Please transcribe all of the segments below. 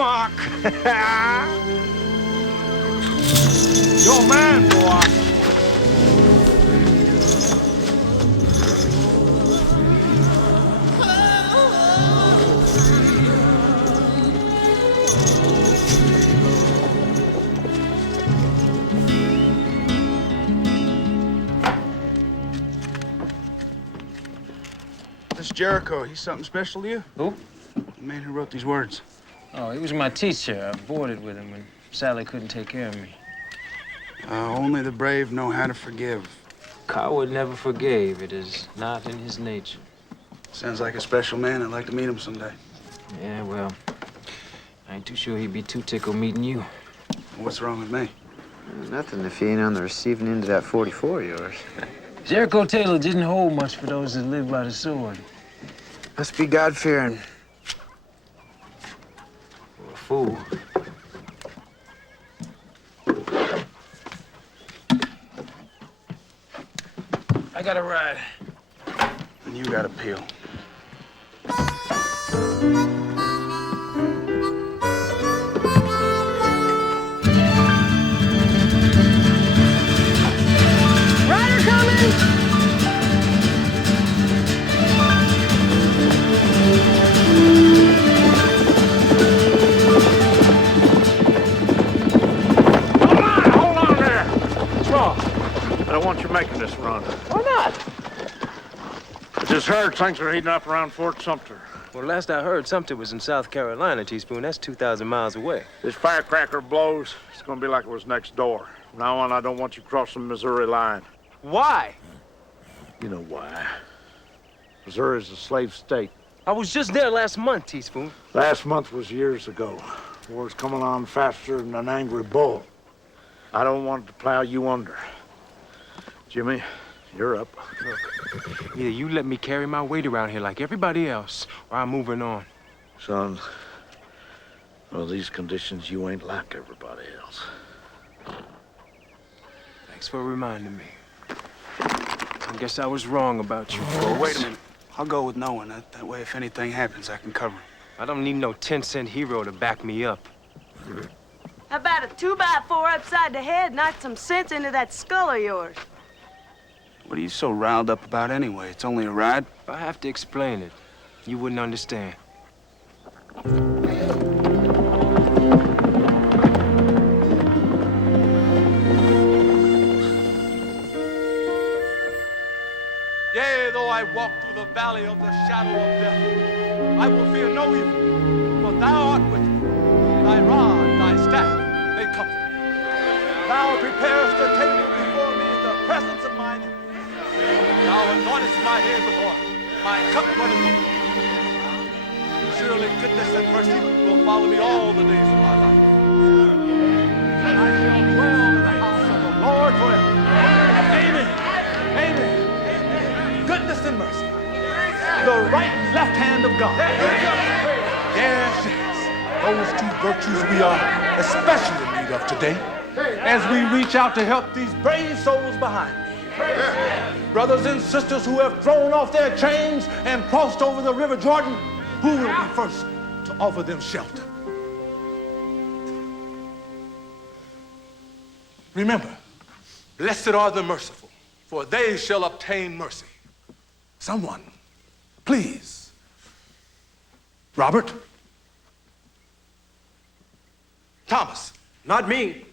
Mark. Your man, boy. This Jericho, he's something special to you? Who? The man who wrote these words. Oh, he was my teacher. I boarded with him when Sally couldn't take care of me. Only the brave know how to forgive. Coward never forgave. It is not in his nature. Sounds like a special man. I'd like to meet him someday. Yeah, well, I ain't too sure he'd be too tickled meeting you. What's wrong with me? Nothing if he ain't on the receiving end of that 44 of yours. Jericho Taylor didn't hold much for those that live by the sword. Must be God-fearing. A fool. I got a ride. And you got a peel. Rider coming! Hold on there! What's wrong? I don't want you making this run. Why not? I just heard things are heating up around Fort Sumter. Well, last I heard, Sumter was in South Carolina, Teaspoon. That's 2,000 miles away. This firecracker blows, it's gonna be like it was next door. From now on, I don't want you crossing the Missouri line. Why? You know why. Missouri's a slave state. I was just there last month, Teaspoon. Last month was years ago. War's coming on faster than an angry bull. I don't want to plow you under. Jimmy, you're up. Look, either you let me carry my weight around here like everybody else, or I'm moving on. Son, well, these conditions, you ain't like everybody else. Thanks for reminding me. I guess I was wrong about you folks. Well, wait a minute. I'll go with no one. That way, if anything happens, I can cover him. I don't need no 10-cent hero to back me up. How about a 2x4 upside the head? Knock some sense into that skull of yours. What are you so riled up about anyway? It's only a ride. If I have to explain it, you wouldn't understand. Yea, though I walk through the valley of the shadow of death, I will fear no evil, for thou art with me. Thy rod, thy staff, they comfort me. Thou preparest a table before me in the presence of mine enemies. Thou anointest my head with oil, my cup runneth over. Surely goodness and mercy will follow me all the days of my life. And I shall dwell in the house of the Lord forever. Amen. Amen. Goodness and mercy. The right and left hand of God. Yes, yes. Those two virtues we are especially in need of today as we reach out to help these brave souls behind me. Brothers and sisters who have thrown off their chains and crossed over the River Jordan, who will be first to offer them shelter? Remember, blessed are the merciful, for they shall obtain mercy. Someone, please. Robert? Thomas? Not me.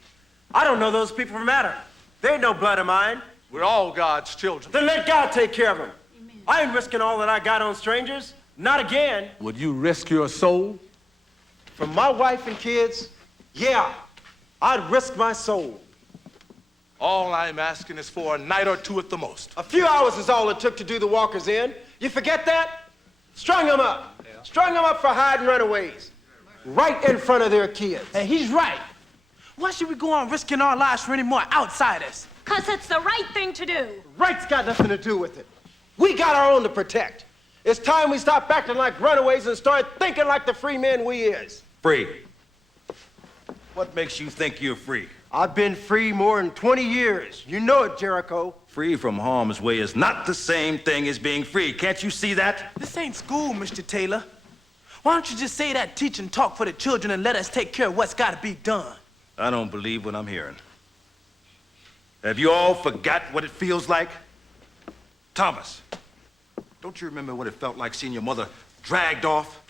I don't know those people from Adam. They ain't no blood of mine. We're all God's children. Then let God take care of them. Amen. I ain't risking all that I got on strangers. Not again. Would you risk your soul? For my wife and kids, yeah, I'd risk my soul. All I'm asking is for a night or two at the most. A few hours is all it took to do the walkers in. You forget that? Strung them up. Yeah. Strung them up for hiding runaways. Right in front of their kids. Hey, he's right. Why should we go on risking our lives for any more outsiders? 'Cause it's the right thing to do. Right's got nothing to do with it. We got our own to protect. It's time we stop acting like runaways and start thinking like the free men we is. Free? What makes you think you're free? I've been free more than 20 years. You know it, Jericho. Free from harm's way is not the same thing as being free. Can't you see that? This ain't school, Mr. Taylor. Why don't you just say that teach and talk for the children and let us take care of what's got to be done? I don't believe what I'm hearing. Have you all forgot what it feels like? Thomas, don't you remember what it felt like seeing your mother dragged off?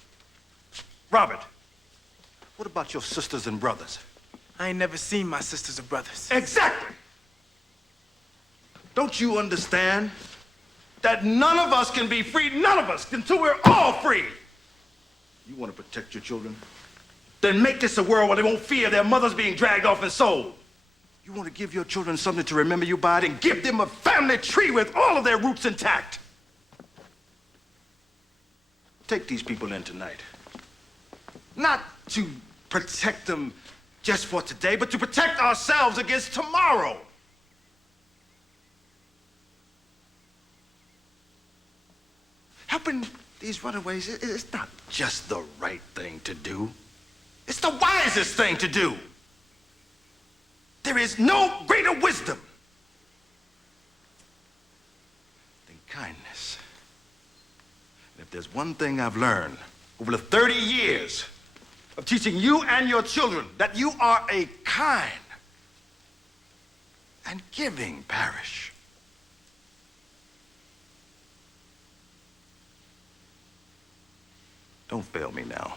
Robert, what about your sisters and brothers? I ain't never seen my sisters or brothers. Exactly. Don't you understand that none of us can be free, none of us, until we're all free? You want to protect your children? Then make this a world where they won't fear their mothers being dragged off and sold. You want to give your children something to remember you by, and give them a family tree with all of their roots intact. Take these people in tonight. Not to protect them just for today, but to protect ourselves against tomorrow. Helping these runaways is not just the right thing to do. It's the wisest thing to do. There is no greater wisdom than kindness. And if there's one thing I've learned over the 30 years of teaching you and your children, that you are a kind and giving parish. Don't fail me now.